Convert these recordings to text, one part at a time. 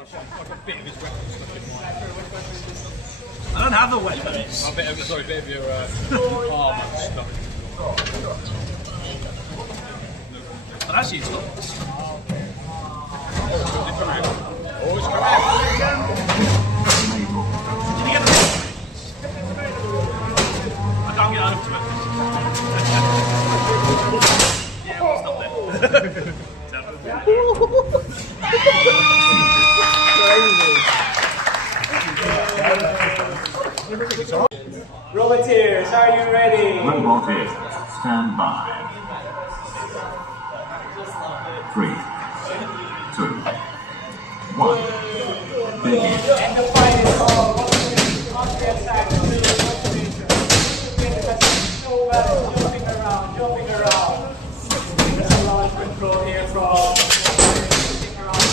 I don't have the weapons. A bit of your arm and stuff. But actually, it's not. Oh, it's coming out. Did you get the I can't get out of it. Yeah, we'll stop there. Rolliteers, are you ready? Robotics, stand by. 3, 2, 1. Begin. And the fight is all on the attack. So well, jumping around. There's a lot of control here from jumping around.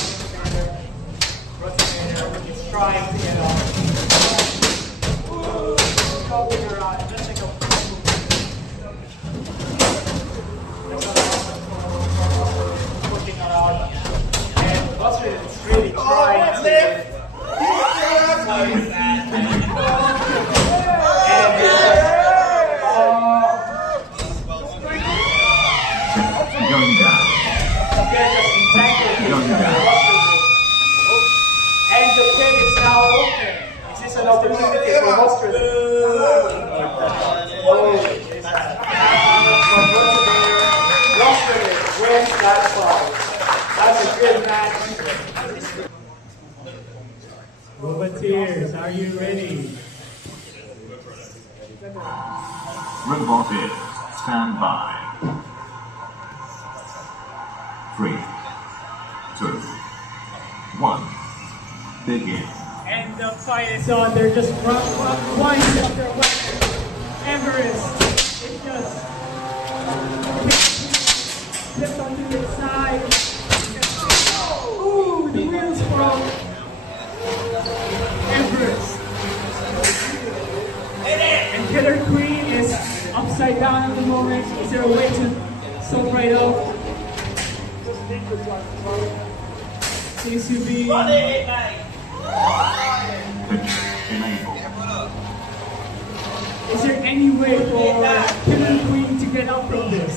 Rotavator, he's trying to get off. Jumping around, just like a pushing around. And Wastrilith is really trying to Going down. Going down. And the pit is now open. Is this an opportunity for Wastrilith? Wastrilith wins that fight. That's a good match. Roboteers, are you ready? Robotics, stand by. 3, 2, 1. Begin. And the fight is on. They're just one after one. Everest is just flipped onto the side. Ooh, the wheels from Everest. And Killer Queen is upside down at the moment. Is there a way to soak right up? Seems to be. Enable. Is there any way for Killer Queen to get out from this?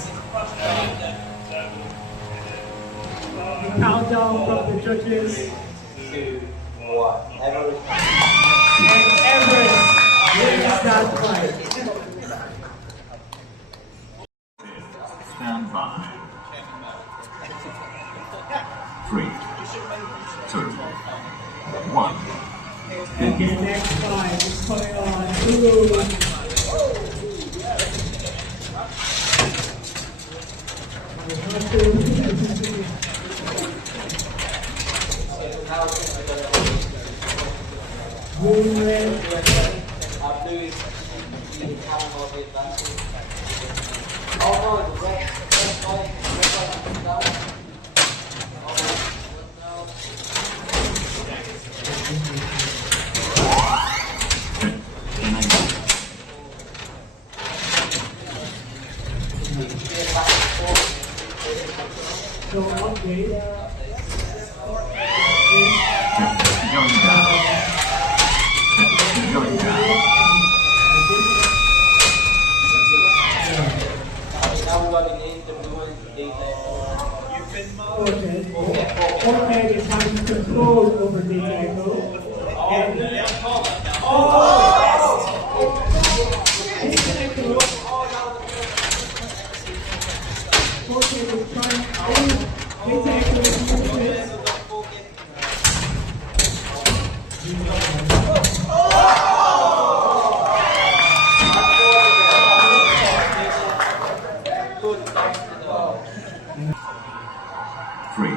The countdown from the judges. 2, 1. Everest. And Everest wins that fight. Stand by. 3, 2, 1. Okay, next fight is coming on. So update. Going down. Going down. Forkhead is having control over the Aero. And Forkhead is trying to move this. 3,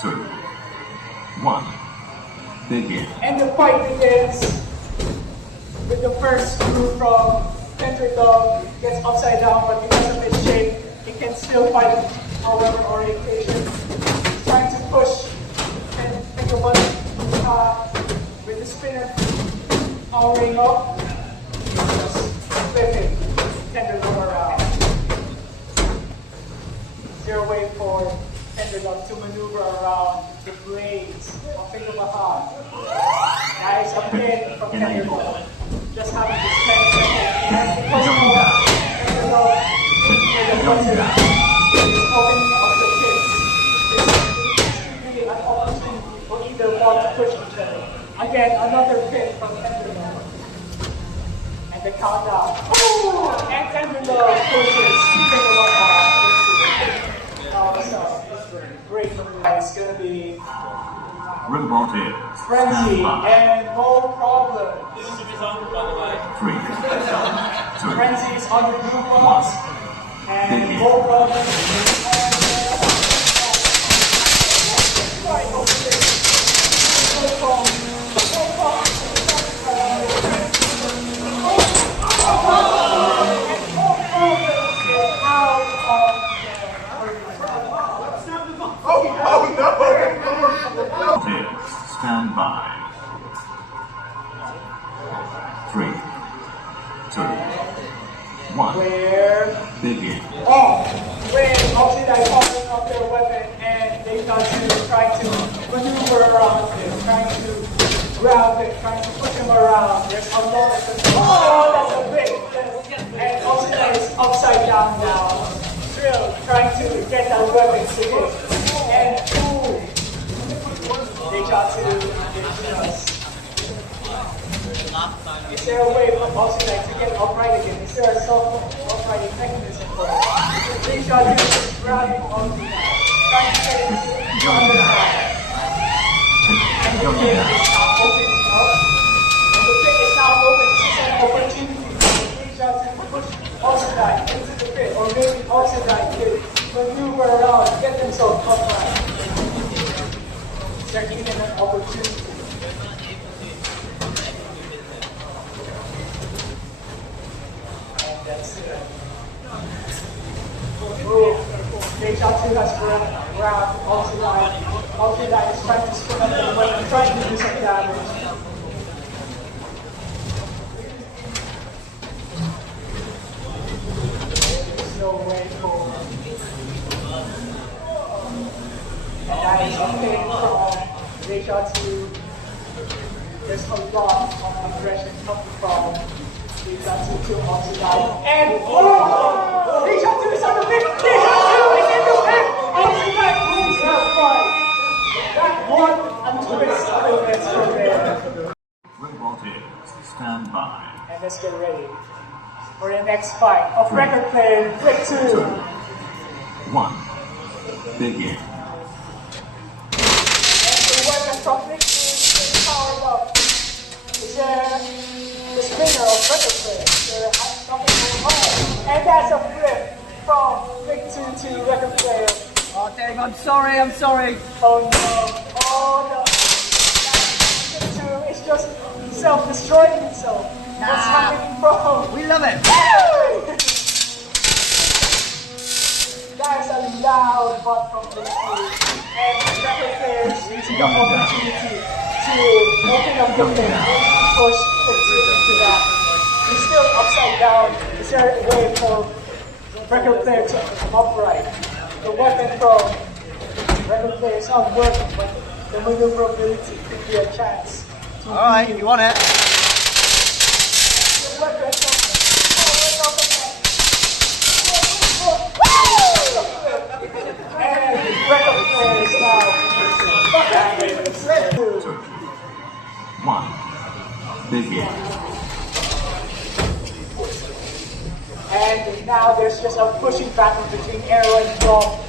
2, 1. Begin. And the fight begins with the first screw from Tenderlove. Gets upside down, but because of its shape, it can still fight however orientation. He's trying to push and pick a button with the spinner powering up. Just flipping Tenderlove around. Is there a way for Tenderlove to maneuver around the blades pins of finger behind. That is a pin from Tenderlove. Just having this 10 seconds. And because of Tenderlove, the button is opening up the pins. This is really an opportunity for either one to push each other. Again, another pin from Tenderlove. And the countdown. And Tenderlove pushes Tenderlove out. So, great. It's going to be Rotavator. Frenzy and Mow Problems. This is a result, by the way. 3, 2, Frenzy is on the blue box. And Mow Problems is on the right over there. Stand by. 3, 2, 1. Where? Begin. When Obsidied powering up their weapon and they got to try to maneuver around it, trying to grab it, trying to push him around. There's a lot of that's a big. And Obsidied is upside down now. Still trying to get that weapon to hit. And Déjà Two is there a way for Obsidied to get upright again? Is there a self-uprighting mechanism for it? Déjà Two is grabbing Obsidied, trying to get it to the other side. And the pit is now opening up. And the pit is now open. This is an opportunity for Déjà to push Obsidied into the pit, or maybe Obsidied could maneuver around, get themselves upright. They're given an opportunity. And that's it. Déjà Two has grabbed Obsidied. Obsidied is trying to spin up the weapon, trying to do some damage. There's no way forward. And that is a thing from Déjà Two. There's a lot of aggression coming from Déjà Two to Obsidied. And Déjà Two is on the pit! Déjà Two is in the pit! Obsidied wins that fight! That one and twist elements from there. Rotavator. Stand by. And let's get ready for the next fight of Wreckord player Break 2. 1. Begin. From Victory is powered up. Is there the spinner of Wreckord player? There has nothing going on. And that's a flip from Victory to Wreckord player. Oh, Dave, I'm sorry. Oh no. Oh no. Victory is just self-destroying himself. What's happening, bro? We love it. That is a loud butt from Victory. And Wreckord players using the opportunity to open up the pin and push Victory into that. He's still upside down. Is there a way for Wreckord player to come upright? The weapon from Wreckord player is not working, but the maneuverability could be a chance. All right, you want it? The weapon from powering up the pin. And Wreckord player is now. 2, 1. Begin. And now there's just a pushing battle between Aero and Flop.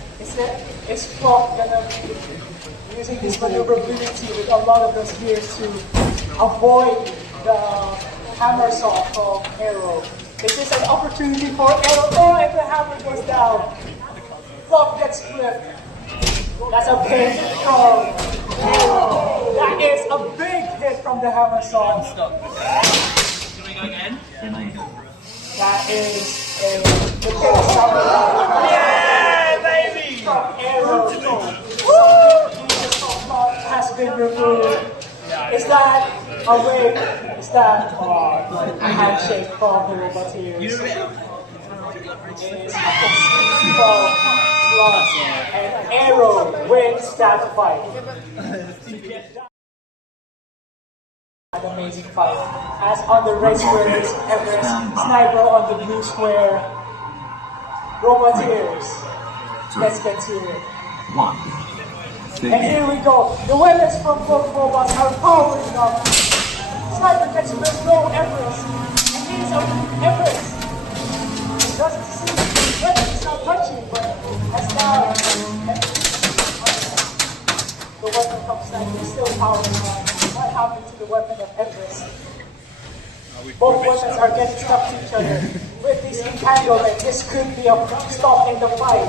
Is Flop gonna be using his maneuverability with a lot of those gears to avoid the hammer saw from Aero? This is an opportunity for Aero. Oh, and the hammer goes down. Flop gets flipped. That's a big from Aero. That is a big hit from the hammer saw. Can we go again? That is a the hit is yeah, baby! From Aero. Has been removed. Is that a wave? Is that a handshake from the Rotavator? It is a from lost, and Aero wins that fight. An amazing fight. As on the red square is Everest, Sniper on the blue square, Rotavator. Let's get to it. And here we go. The weapons from both robots are powering up. Sniper gets below Everest. And he's on Everest. Doesn't see the weapon is not touching, but as now the weapon from Sniper is still powering up. What happened to the weapon of Everest? Both weapons are getting stuck to each other. With this entanglement, this could be a stop in the fight.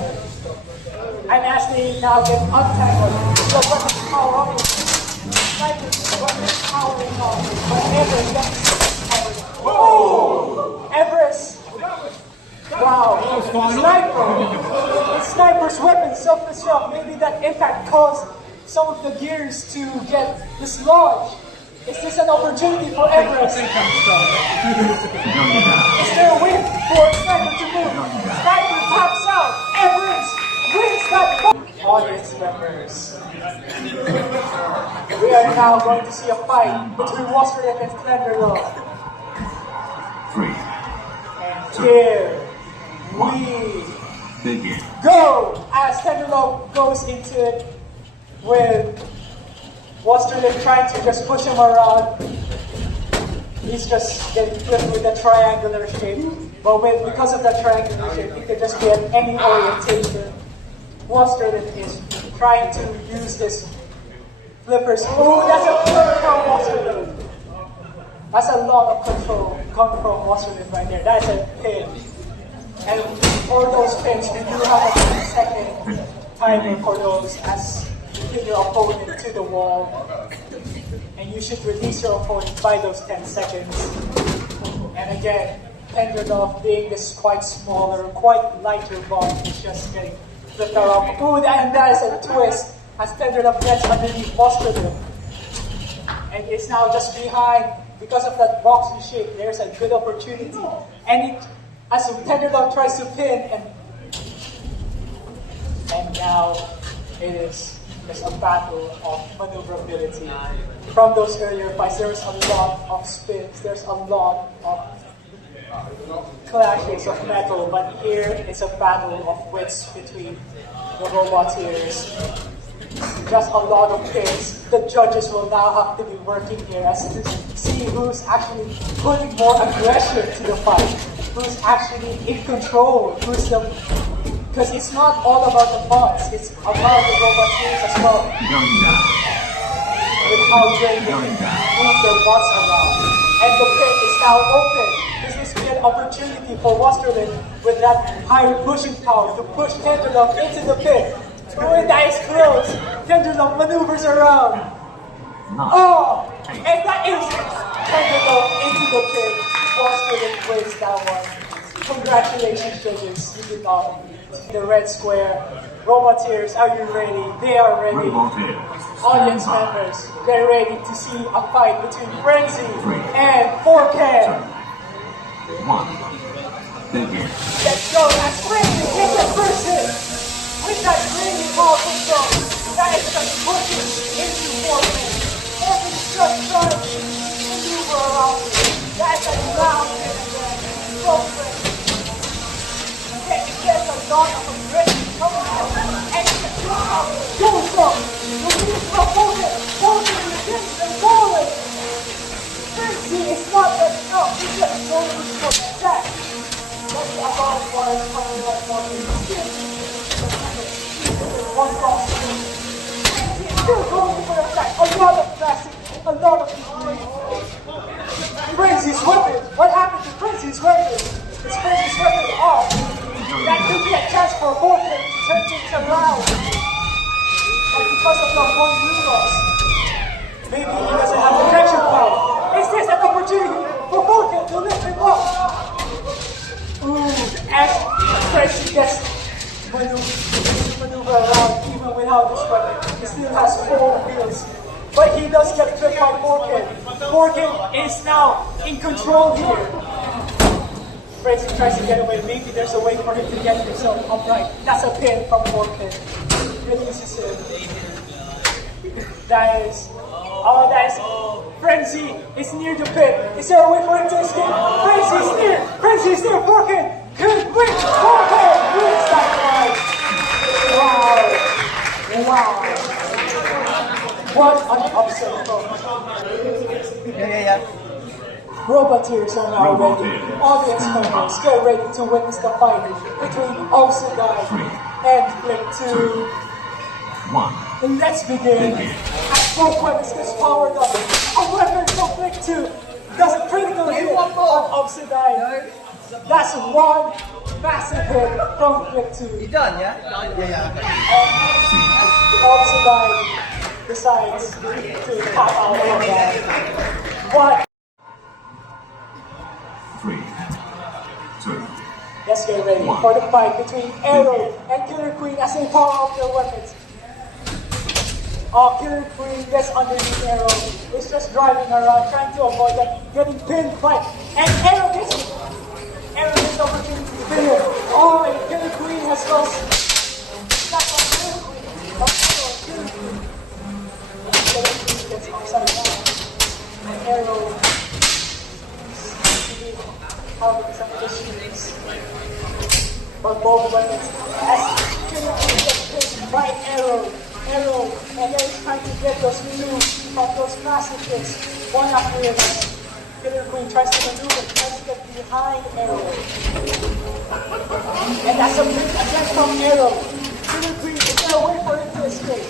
And as they now get untangled, the weapons power up. Sniper's weapons powering up. But Everest gets powered up. Whoa! Everest! Wow! Sniper! It's Sniper's weapon self-destruct. Maybe that impact caused some of the gears to get dislodged. Is this an opportunity for Everest? Is there a way for Sniper to move? Sniper taps out. Everest wins that fight. Audience members, we are now going to see a fight between Wastrilith and Tenderlove. And here we begin. Go! As Tenderlove goes into it with Wastrilith trying to just push him around. He's just getting flipped with the triangular shape. But because of that triangular shape, he can just get any orientation. Wastrilith is trying to use this flippers. Oh, that's a flip from Wastrilith. That's a lot of control coming from Wastrilith right there. That's a pin. And for those pins, we do have a 10-second timer for those as you pin your opponent to the wall. And you should release your opponent by those 10 seconds. And again, Tenderlove being this quite smaller, quite lighter body is just getting flipped around. Ooh, and that is a twist as Tenderlove gets underneath Wastrilith. And it's now just behind, because of that boxy shape, there's a good opportunity. And as Tenderlove tries to pin, and now it is just a battle of maneuverability. From those earlier fights, there's a lot of spins, there's a lot of clashes of metal, but here it's a battle of wits between the Roboteers. Just a lot of pins. The judges will now have to be working here as to see who's actually putting more aggression to the fight, who's actually in control, who's the... Because it's not all about the bots, it's about the Roboteers as well. With how they move their bots around. And the pit is now open. This is an opportunity for Wastrilith with that higher pushing power to push Tenderlove into the pit. When that is close, Tenderlove maneuvers around. Oh! And that is Tenderlove into the pit. Wastrilith wins that one. Congratulations, judges. You did not. The red square. Roboteers, are you ready? They are ready. Audience members, they're ready to see a fight between Frenzy and Forkhead. Let's go, as Frenzy gets the first hit. With that really powerful throw, that is just pushing into Forkhead. Forkhead is just trying to maneuver around it. That is a loud hit again. So great. It gets a lot of aggression coming out. And it's a goes up. The wheels from Forkhead. Forkhead is against the wallet. Frenzy is not that enough. He's just going for that. That's a lot of water coming out from his one cross. Still going for attack. A lot of plastic, a lot of debris. Frenzy's weapon. What happened to Frenzy's weapon? Is Frenzy's weapon off? That could be a chance for Forkhead to turn things around. But because of the one wheel loss, maybe he doesn't have the traction power. Is this an opportunity for Forkhead to lift him up? Ooh, as Frenzy gets maneuver around even without this weapon. He still has 4 wheels. But he does get tripped by Forkhead. Forkhead is now in control here. Frenzy tries to get away. Maybe there's a way for him to get himself upright. That's a pin from Forkhead. Releases him. That is Frenzy is near the pit. Is there a way for him to escape? Frenzy's near! Frenzy's near! Forkhead! Good win! Forkhead wins that fight! Wow! What an upset from Yeah. Rotavator are now ready. Audience members, get ready to witness the fight between Obsidied and Blink 2. 1. Let's begin. As both weapons gets powered up, a weapon from Blink 2 does a critical hit on Obsidied. That's one massive hit from Blink 2. You done, yeah? Yeah. Obsidied decides to tap out of that. What? 3, 2, Let's get ready for the fight between Aero and Killer Queen as they power up their weapons. Killer Queen gets underneath Aero. It's just driving around, trying to avoid that, getting pinned by. And Aero gets the opportunity to pin him. Oh, and Killer Queen has lost. That's on Killer Queen. Killer Queen. Killer Queen gets upside down. And Aero having some issues. But both weapons, as Killer Queen gets pinned by Aero, and then he's trying to get those moves of those massive hits, one after the other. Killer Queen tries to maneuver, tries to get behind Aero. And that's a big attack from Aero. Killer Queen is there a way for him to escape?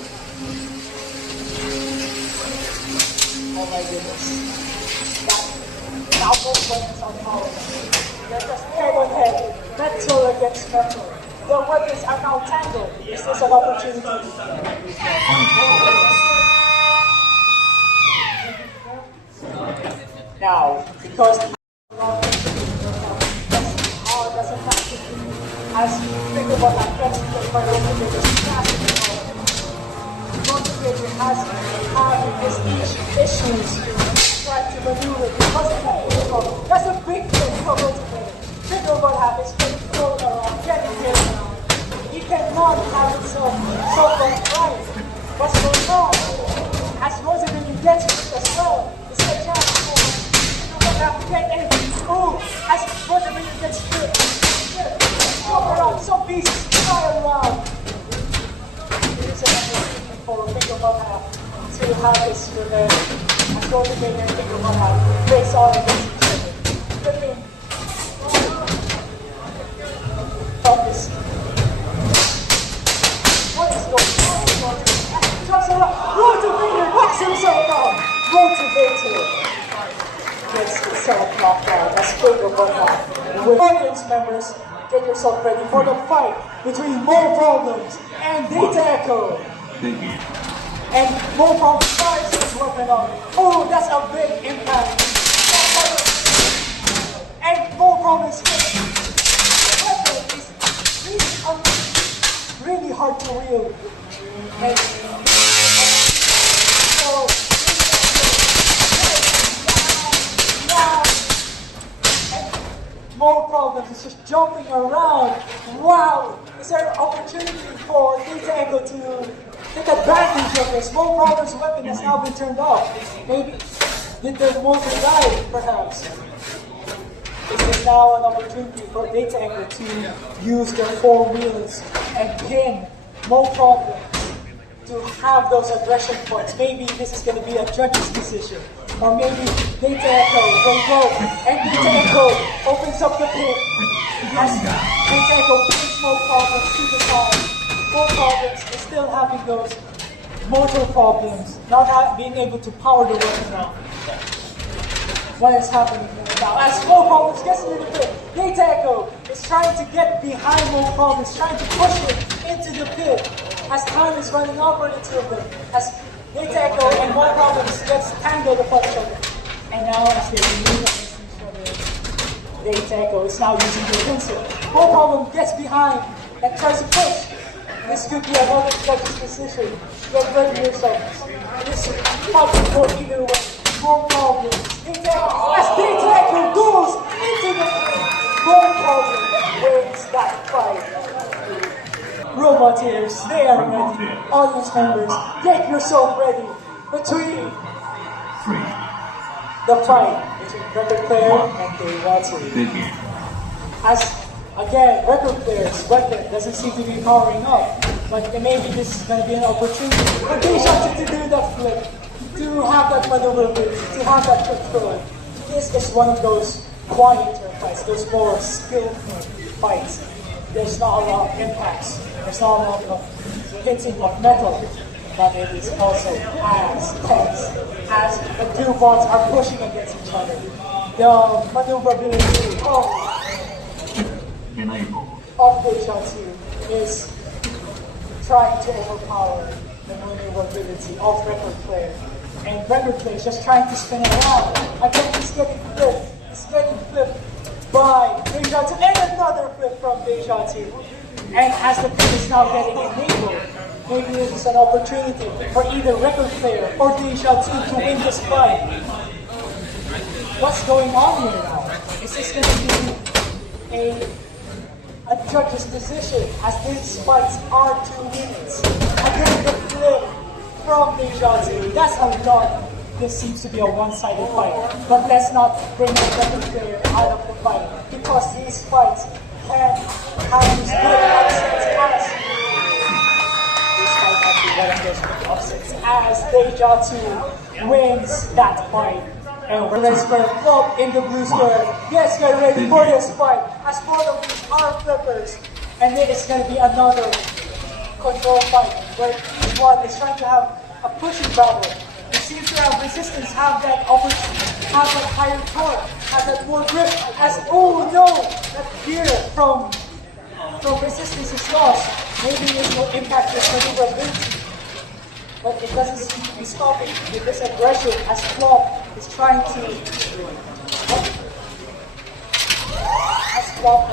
Oh my goodness. Now both weapons are powerful. They're just head-on-head, metal against metal. The weapons are now tangled. Is this an opportunity? Now, because doesn't matter as you think about that question by Rotavator has having his issues trying to maneuver because of that vehicle. That's a big thing for Rotavator. Think about how it's getting thrown around, getting hit around. He cannot have himself so right. What's going on? As Rotavator gets hit as well, it's a chance for him to get in. Ooh, as Rotavator gets hit, jump around, some pieces fly around. It is an opportunity for Rotavator to have his revenge. As Rotavator and Rotavator face on against each other. Good thing. Focus. What is going on? Jumps around. Rotavator knocks himself out. Rotavator gets himself knocked out. That's Rotavator. With audience members, get yourself ready for the fight between Mow Problems and Déjà Echo. And Mow Problems fires his weapon on. Oh, that's a big impact. And Mow Problems really hard to wield. And so now and Mow Problems is just jumping around. Wow! Is there an opportunity for Déjà Echo to take advantage of this? Mow Problems' weapon has now been turned off. Maybe did the motor die, perhaps? This is now an opportunity for Déjà Echo to use their 4 wheels and pin Mow Problems to have those aggression points. Maybe this is going to be a judge's decision. Or maybe Déjà Echo will go and Déjà Echo opens up the pit. As Déjà Echo pins Mow Problems to the side. Mow Problems is still having those motor problems, not being able to power the weapon now. What is happening now? As Mow Problems gets into the pit, Déjà Echo is trying to get behind Mow Problems, trying to push him into the pit. As time is running out for the two of them, as Déjà Echo and Mow Problems gets tangled upon each other. And now as they move against each other, Déjà Echo is now using the pencil. Mow Problem gets behind and tries to push. This could be another judge's decision. Get ready yourselves. This might go either way. Mow Problems. As Déjà Echo goes into the fight. Roboteers, they are ready. Audience members, get yourself ready. Between 3. the fight between Wreckord player and Déjà Two. Begin. As again, Wreckord player's weapon doesn't seem to be powering up, but maybe this is going to be an opportunity for Déjà Two to do that flip, to have that maneuverability, to have that control. This is one of those quieter fights, those more skillful fights. There's not a lot of impacts, there's not a lot of hitting of metal, but it is also as tense as the two bots are pushing against each other. The maneuverability Enable. of Déjà Two is trying to overpower the maneuverability of Wreckord player. And Wreckord player is just trying to spin it around. Again, he's getting flipped. He's getting flipped by Déjà Two, and another flip from Déjà Two. And as the pin is now getting enabled, maybe this is an opportunity for either Wreckord player or Déjà Two to win this fight. What's going on here now? Is this going to be a judge's decision, as these fights are 2 minutes? Again, the flip from Déjà Two. That's a lot. This seems to be a one-sided fight. But let's not bring the Wreckord player out of the fight, because these fights can have these good upsets as Déjà Two wins that fight. And we're ready for a flop in the blue square. Yes, get ready for this fight, as both of these are flippers. And then it's going to be another control fight, where each one is trying to have a pushing battle. It seems to have resistance, have that higher torque, have that more grip, as, oh no, that gear from resistance is lost. Maybe it will impact this maneuverability, but it doesn't seem to be stopping with this aggression, as Flop is trying to,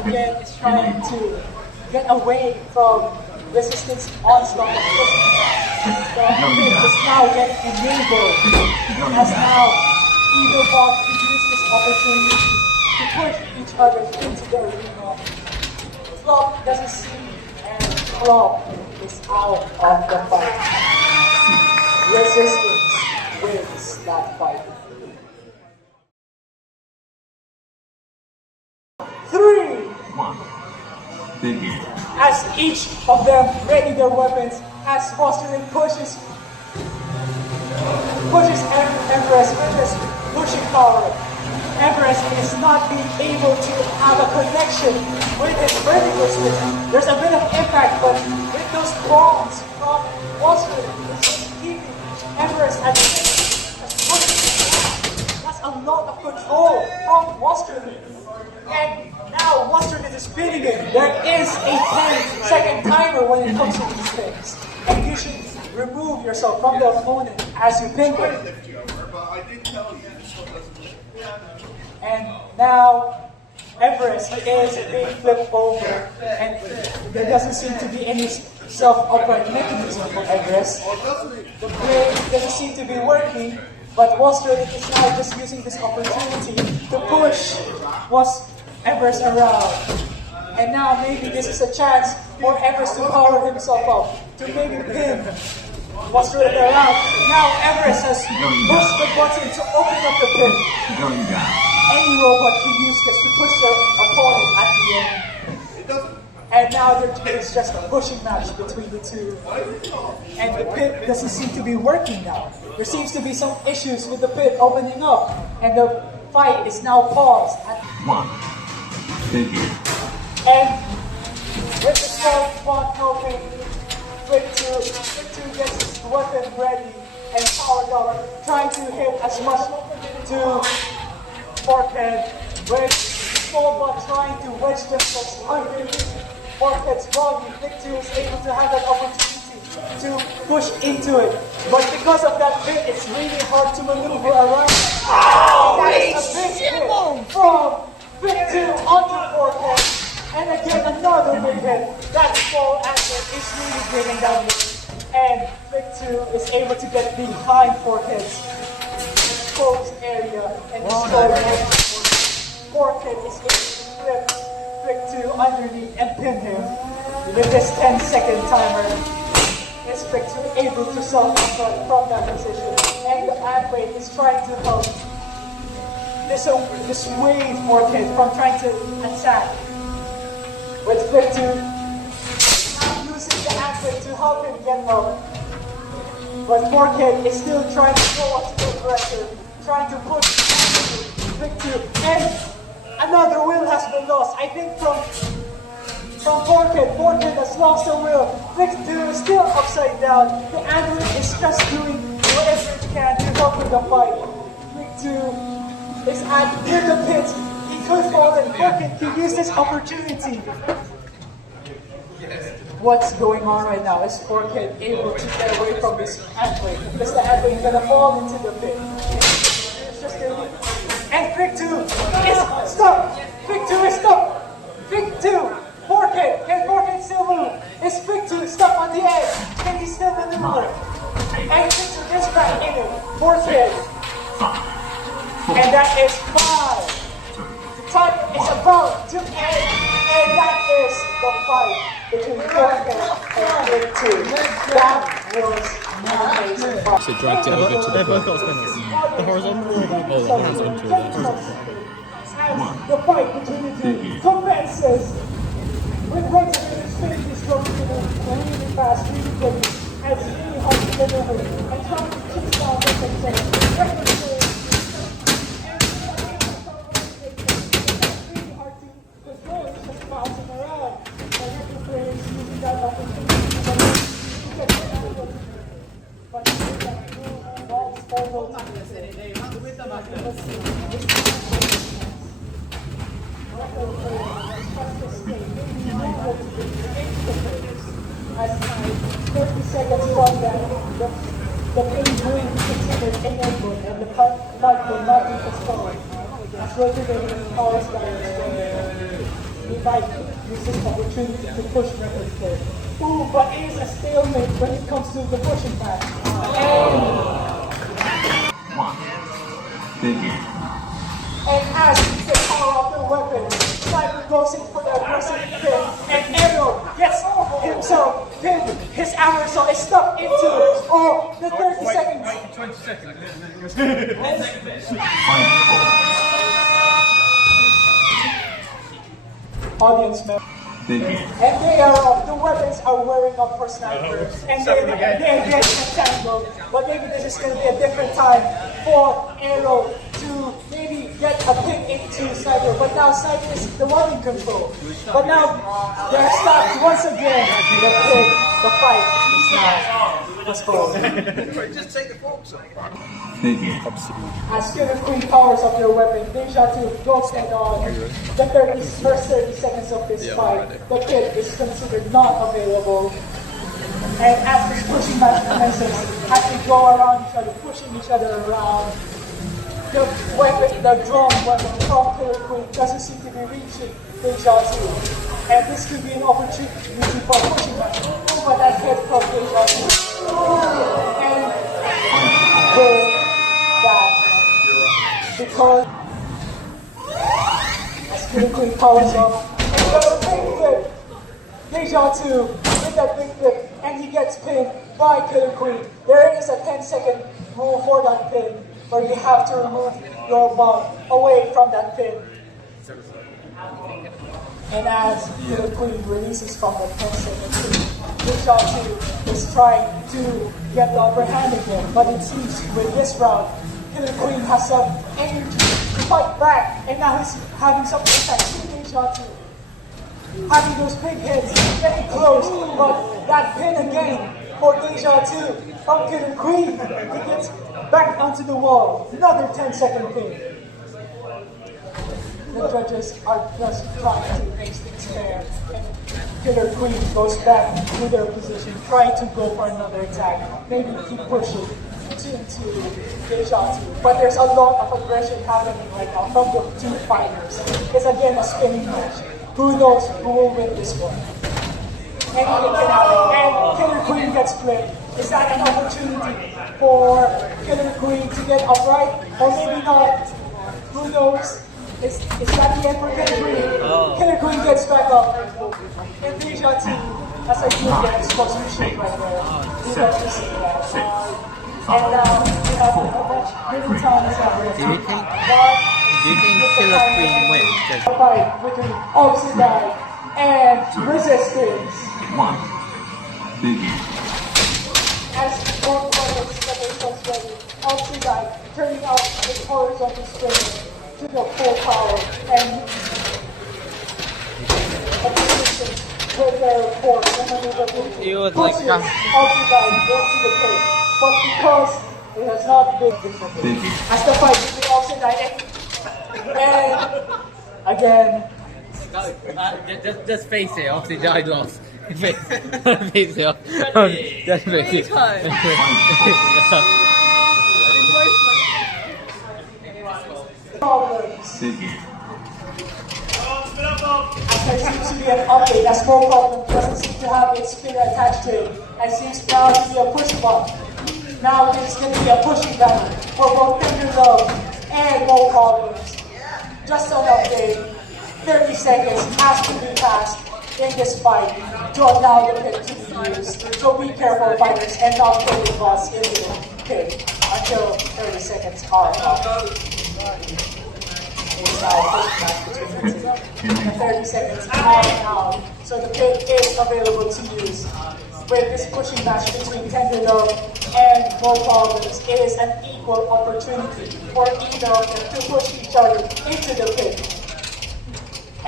again is trying to get away from resistance onslaught of pushing. The pin is now getting enabled, as now either bot can use this opportunity to push each other into the arena. Flop doesn't see, and Flop is out of the fight. Resistance wins that fight. 3. 1. Begin. As each of them ready their weapons, as Wastrilith pushes Everest with his pushing power. Everest is not being able to have a connection with his vertical switch. There's a bit of impact, but with those bombs from Wastrilith, it's just keeping Everest at the That's a lot of control from Wastrilith. And now Wastrilith is spinning it. There is a 10-second timer when it comes to these things. And you should remove yourself from the opponent as you pin them. And now Everest is being flipped over, and there doesn't seem to be any self-upright mechanism for Everest. The play doesn't seem to be working, but Wastrilith is now just using this opportunity to push Everest around. And now maybe this is a chance for Everest to power himself up, to maybe pin Wastrilith around. Now Everest has pushed the button to open up the pin. Going down. Any robot can use this to push their opponent at the end. And now it's just a pushing match between the two. And the pit doesn't seem to be working now. There seems to be some issues with the pit opening up, and the fight is now paused at 1. Begin. And with the small spot open, Quick2 gets his weapon ready and powered up, trying to hit as much to Forkhead, with small bot trying to wedge themselves underneath Forkhead's body. Quick2 is able to have that opportunity to push into it, but because of that pit, it's really hard to maneuver around. That is a big hit from Quick2 onto Forkhead. And again, another big hit. That small angle is really bringing down the, and Quick2 is able to get behind Forkhead's exposed area and destroy it. Forkhead is able to flip Pick 2 underneath and pin him. With this 10-second timer, is Pick 2 able to self-control from that position. And the athlete is trying to help dissuade Forkhead from trying to attack. With Pick 2 using the athlete to help him get up. But Forkhead is still trying to go onto the aggressor, trying to push Pick 2, and another will has been lost. I think from Forkhead has lost the will. Pick 2 is still upside down. The android is just doing whatever it can to help with the fight. Pick 2 is near the pit. He could fall and Forkhead could use this opportunity. What's going on right now? Is Forkhead able to get away from this athlete? Because the athlete is going to fall into the pit. It's just going to be... And Pick 2 is stuck! Pick 2 is stuck! Pick 2! Forkhead! Can Forkhead still move? Is Pick 2 stuck on the edge? Can he still maneuver? And Pick 2 gets back in it. Forkhead. And that is 5. The time is about to end. And that is the fight between Forkhead and Pick 2. That was amazing fight. So dragged it over to the They both got spinners. The horizontal or the horizontal? The fight between the two commences with Rotavator spinning his stroke really fast, really quick, and it's really hard to maneuver and trying to chase down Rotavator. Really hard to control, it's just bouncing around. And Rotavator is using that opportunity to get rid of. But that balls fall down. As 30 seconds from that, the pin will be considered enabled and the fight will not be postponed. As Rotavator powers down, he might use this opportunity to push Rreckord clear. Ooh, but it is a stalemate when it comes to the pushing match. And as the power of the weapon, Sniper goes in for the aggressive pin, and Aero gets himself pinned. His arrow saw is stuck into the 30 seconds. Wait 20 seconds. Audience member. And they are the weapons are wearing up for Sniper, and they're getting entangled. But maybe this is going to be a different time for Aero to maybe get a pin into Sniper. But now Sniper is the one in control. But now they're stopped once again. The fight is now postponed. Just take the forks off. As Killer Queen powers up their weapon, Déjà Two goes and on the first 30 seconds of this fight. The pit is considered not available. And as this pushing match commences, as they go around each other, pushing each other around, the drum weapon from Killer Queen doesn't seem to be reaching Déjà Two. And this could be an opportunity for a pushing match. But that hit from Déjà Two. And with that, because as Killer Queen powers up, and the big flip, Déjà Two with that big flip, and he gets pinned by Killer Queen. There is a 10-second rule for that pin, where you have to remove your ball away from that pin. And as Killer Queen releases from the 10-second pin, Déjà Two is trying to get the upper hand again, but it seems with this round, Killer Queen has some energy to fight back, and now he's having some impact to Déjà Two. Having those big hits, getting close, but that pin again for Déjà Two from Killer Queen. He gets back onto the wall. Another 10-second pin. The judges are just trying to make things fair. And Killer Queen goes back to their position, trying to go for another attack. Maybe keep pushing into Déjà Two. But there's a lot of aggression happening right now from the two fighters. It's again a spinning match. Who knows who will win this one? Anything can happen. And Killer Queen gets flipped. Is that an opportunity for Killer Queen to get upright? Or maybe not? Who knows? Is that the end for Killer Queen? Killer Queen gets back up. And Déjà Two, as I do get this close to shape right there. You got to see that. And now we have the match. Really time is out. Do you think Killer Queen wins? A fight between Obsidied and Resistance. One. Begin. As both players get themselves ready, Obsidied turning out his horizontal strength to the full power and a position with their force and maneuverability. You would like Obsidied goes to the pit, but because it has not been Begin. as the fight between Obsidied and again. Just face it, obviously died lost. Face it. Just face it. Problems. Begin. As there seems to be an update, as Mow Problems doesn't seem to have its finger attached to it, and seems now to be a push button. Now it's going to be a pushing button for both Tenderlove and Mow Problems. Just an update, 30 seconds has to be passed in this fight to allow the pit to be used. So be careful, fighters, and not put the boss into the pit until 30 seconds are up. It's now push match between the two. And 30 seconds are out, so the pit is available to use. With this pushing match between Tenderlove and Mow Problems, it is an equal opportunity for either of them to push each other into the pit.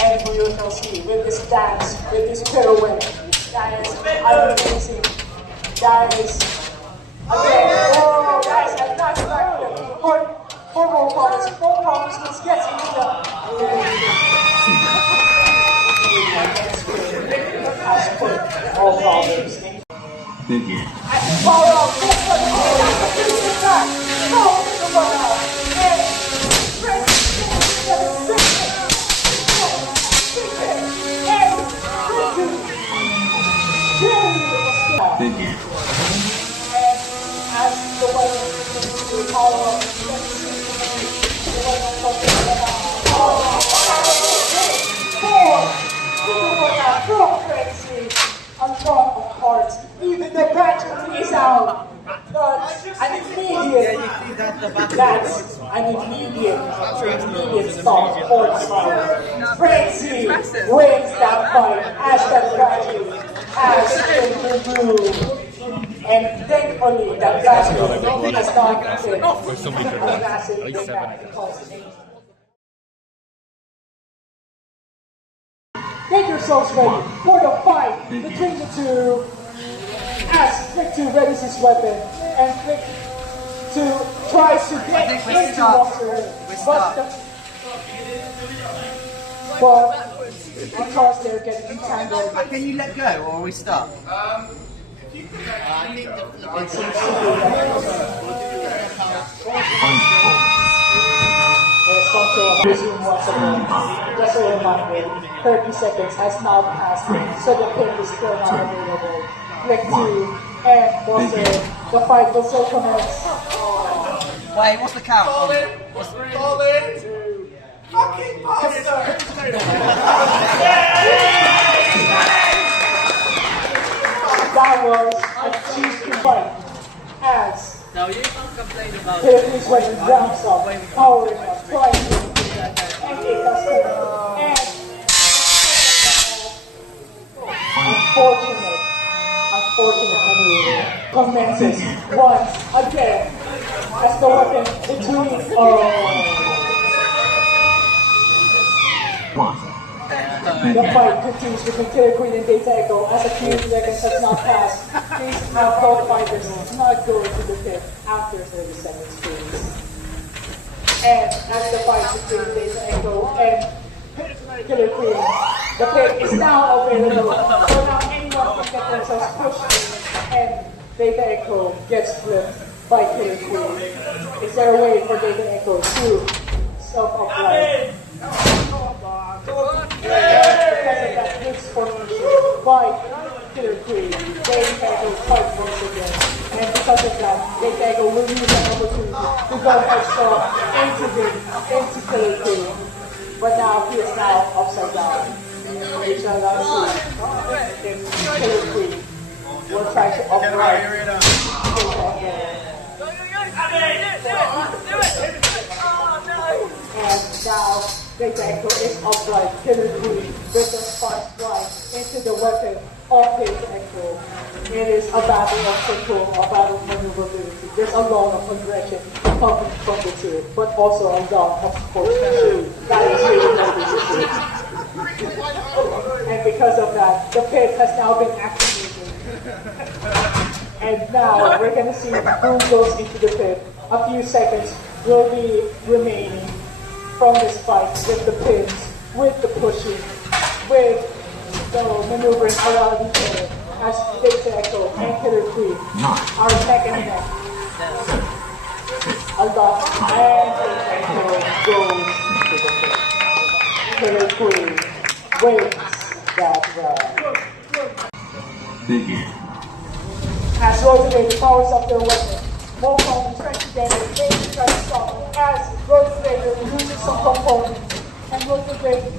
And we will see with this dance, with this pirouette, that is amazing. That is, again, oh guys, a nice backflip for Mow Problems. Mow Problems which gets into the has put Mow Problems in. Begin. Power up, back, go, the one out, and press, Begin. and as the weather continues to follow up, a lot of hearts. Even the battery is out. But an immediate, that's an immediate stop for the fight. Frenzy wins that fight as that battery has been removed. And thankfully that battery has not been a massive impact. Get yourselves ready for the fight between the two. As Flick 2 readies his weapon and Flick 2 tries to get into Wastrilith. But because they're getting entangled, Can you let go or we start? it seems to be resume once again. Just a reminder, 30 seconds has now passed, so the pin is still not available. Flick 2 and Wastrilith, the fight will still commence. Wait, what's the count? Fucking bastard! That was a cheeky fight. As No, you can't complain about Hillary Sweating rounds up, powering up, trying to and it does too. And unfortunate maneuver commences once again as the weapon between One. the fight continues between Killer Queen and Déjà Two as a few seconds has not passed. Please have both fighters not go into the pit after 30 seconds, please. And as the fight between Déjà Two and Killer Queen, the pit is now available. So now anyone can get themselves pushed and Déjà Two gets flipped by Killer Queen. Is there a way for Déjà Two to self-upright? Because of that good sportsmanship by Killer Queen, they tackle fight once again. And because of that, they tackle will use an opportunity to go headstrong into Killer Queen. but now he is now upside down. We shall now see if Killer Queen will try to upright. And now Déjà Two is upright. Killer Queen with the spark fly into the weapon of Déjà Two. It is a battle of control, a battle of maneuverability. There's a lot of aggression coming from the two, but also a lot of sportsmanship. That is really noticeable. And because of that, the pit has now been activated. And now we're going to see who goes into the pit. A few seconds will be remaining from this fight with the pins, with the pushing, with the maneuvering around each other as Déjà Two and Killer Queen are neck and neck. A lot, and Déjà Two goes to the pit. Killer Queen wins that round. Begin. As Rotavator powers up their weapon, Mow Problems strike together, they try to stop as Rotavator loses some components, and Rotavator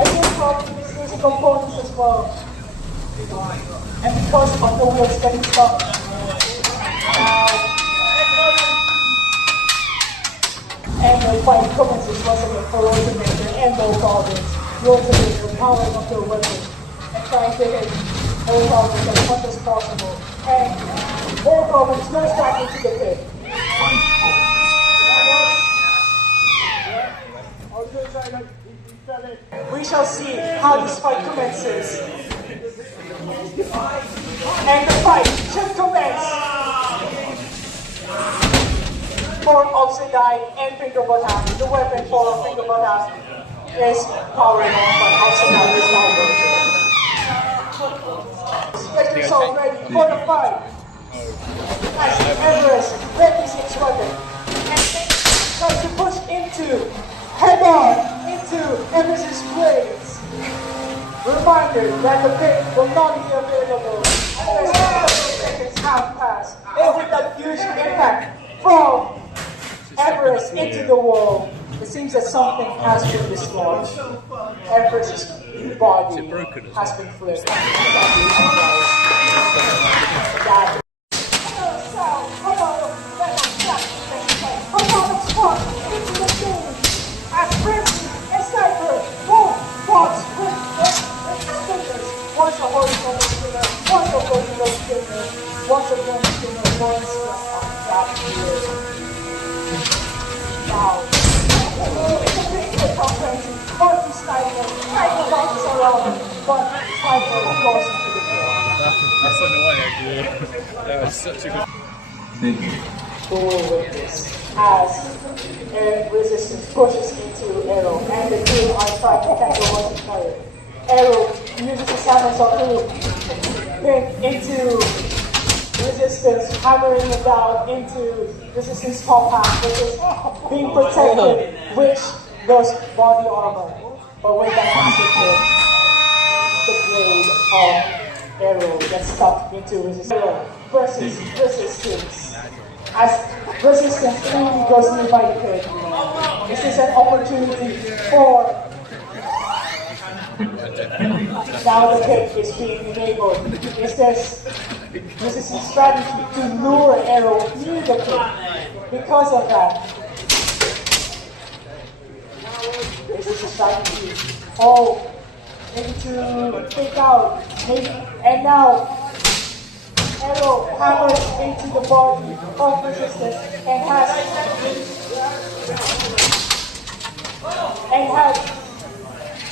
again probably is losing components as well. And because of the wheels getting stuck, and the fight commences once again for Rotavator and Mow Problems. Rotavator powering up their weapon and trying to hit Mow Problems as much as possible. And Mow Problems goes back into the pit. We shall see how this fight commences. And the fight should commence for Obsidied and Fingerbottom. The weapon for Fingerbottom is powering on, but Obsidied is now working. Get yourself ready for the fight. As Everest readies its weapon and tries to push into, head on, into Everest's blades. Reminder that the pit will not be available unless 30 seconds have passed. And with that huge impact from Everest into the wall, it seems that something has been dislodged. Everest's body has been flipped. That as Prince and Sniper both fought with fingers. Once a horizontal spinner, once a vertical spinner, once a bone spinner, once on that here. Now, it's a big hit from Prince, but to Sniper, Sniper bounces around, but Sniper goes into the pit. That's on the way, actually. That was such a good. Begin. Who will witness as resistance pushes into Aero, and the two are trying to tackle one another. Aero uses his hammers of hit into resistance, hammering it down into resistance top half, which is being protected with those body armor. But with that massive hit, the blade of Aero gets stuck into resistance. Aero versus resistance. As resistance really goes nearby the pit, this is an opportunity for now the pit is being enabled. Is this resistance strategy to lure Aero near the pit? Because of that, this is a strategy. Oh, maybe to take out, maybe, and now Aero hammers into the body of resistance and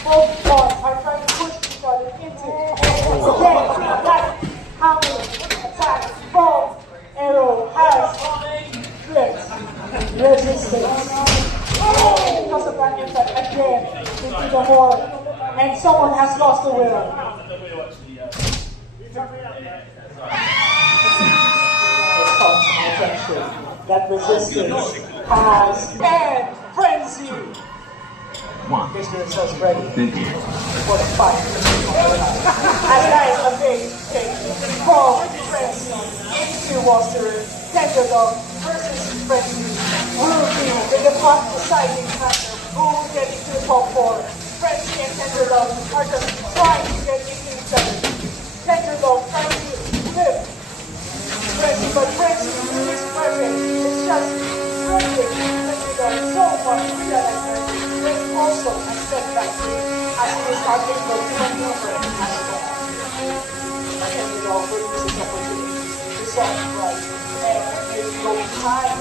both parts are trying to push each other into again that hammer attack from Aero has flipped resistance. And because of that impact again into the horn, and someone has lost the will. That resistance has and frenzy. Get yourselves ready for the fight. As that is a big kick from frenzy into Wastrilith. Tenderlove versus frenzy will be the deciding factor who will get into the top 4. Frenzy and Tenderlove are just trying to get into each other. Tenderlove trying to lift Frenzy, but Frenzy is perfect. It's just brilliant. Tenderlove so much realized Frenzy also has set back as he is not able to maneuver as well. Tenderlove will use his opportunity to solve right. And they go behind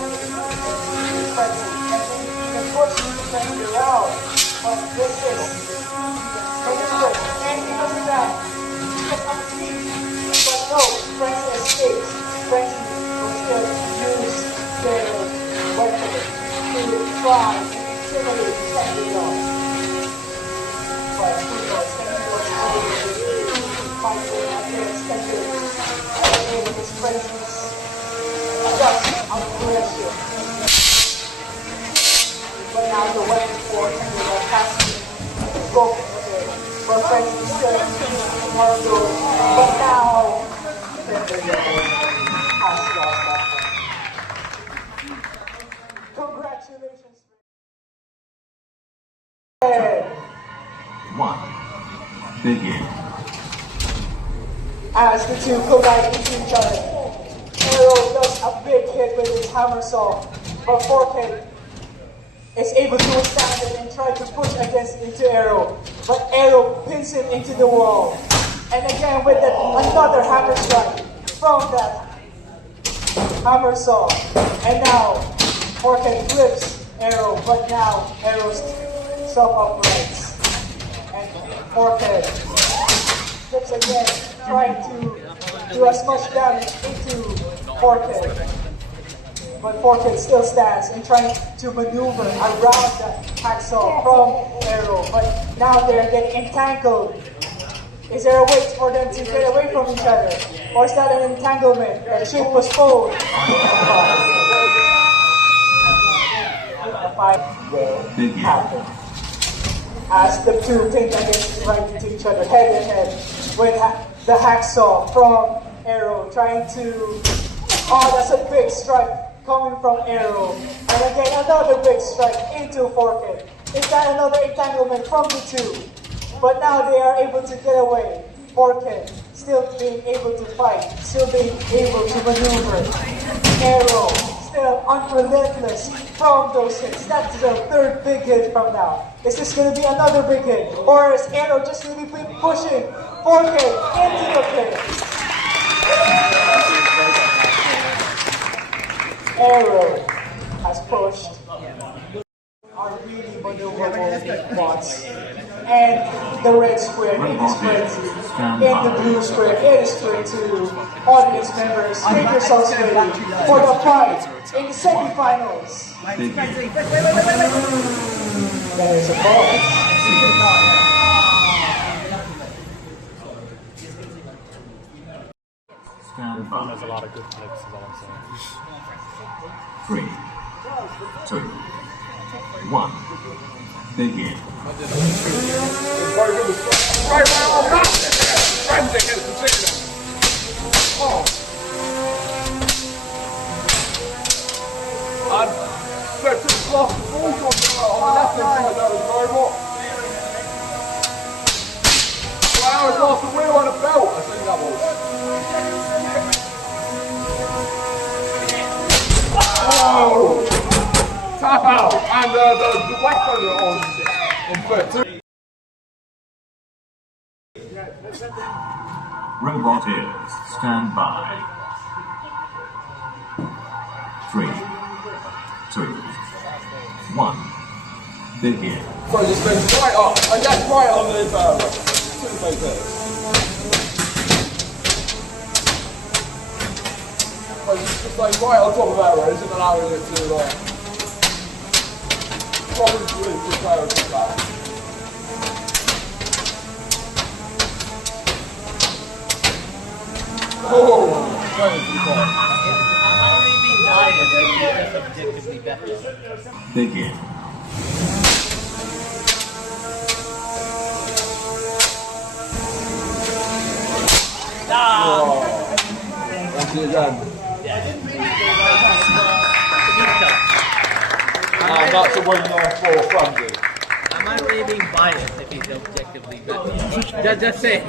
Frenzy, and then even push Frenzy around. But this is maneuver, and because of that, he gets unseen. But no, Frenzy escapes. Frenzy will still use their weapon to try to intimidate Tenderlove. But who knows, Tenderlove is able to fight against Tenderlove. And with his Frenzy's just aggression. But now the weapon for Tenderlove has to go away. But Frenzy is still Margot. But now Tenderlove has lost that one. Congratulations. One. Begin. As the two collide into each other, Aero does a big hit with his hammer saw, but Forkhead is able to withstand it and try to push against into Aero, but Aero pins him into the wall. And again with another hammer strike from that hammer saw. And now Forkhead flips Aero, but now Aero's self-uprights. And Forkhead flips again, trying to do as much damage into Forkhead. But Forkhead still stands and trying to maneuver around that hacksaw from Aero. But now they're getting entangled. Is there a way for them to get away from each other? Or is that an entanglement that should postpone the fight will happen? As the two pin against right into each other, head and head, with the hacksaw from Aero trying to... Oh, that's a big strike coming from Aero. And again, another big strike into Forkhead. Is that another entanglement from the two? But now they are able to get away. Forkhead still being able to fight, still being able to maneuver. Aero still unrelentless from those hits. That's the third big hit from now. Is this going to be another big hit? Or is Aero just going to be pushing Forkhead into the pit? Aero has pushed are really maneuverable bots. And the red square, it is Frenzy. And the blue square, it is Square 2. Audience members, make yourselves ready for the fight in the semifinals. There is a ball. Stand by. There's a lot of good flips, is all I'm saying. 3, 2, 1. Begin. Tap out and the weapon on foot too. Robot ears, stand by. 3, 2, 1. Begin. So just goes right up and that's right on the barrel. Two big hits. So just like right on top of arrows and allowing it to probably really prepare for that. Oh, Begin. That's it again. and that's a win there for Frandy. Am I really being biased if he's objectively better? Just say.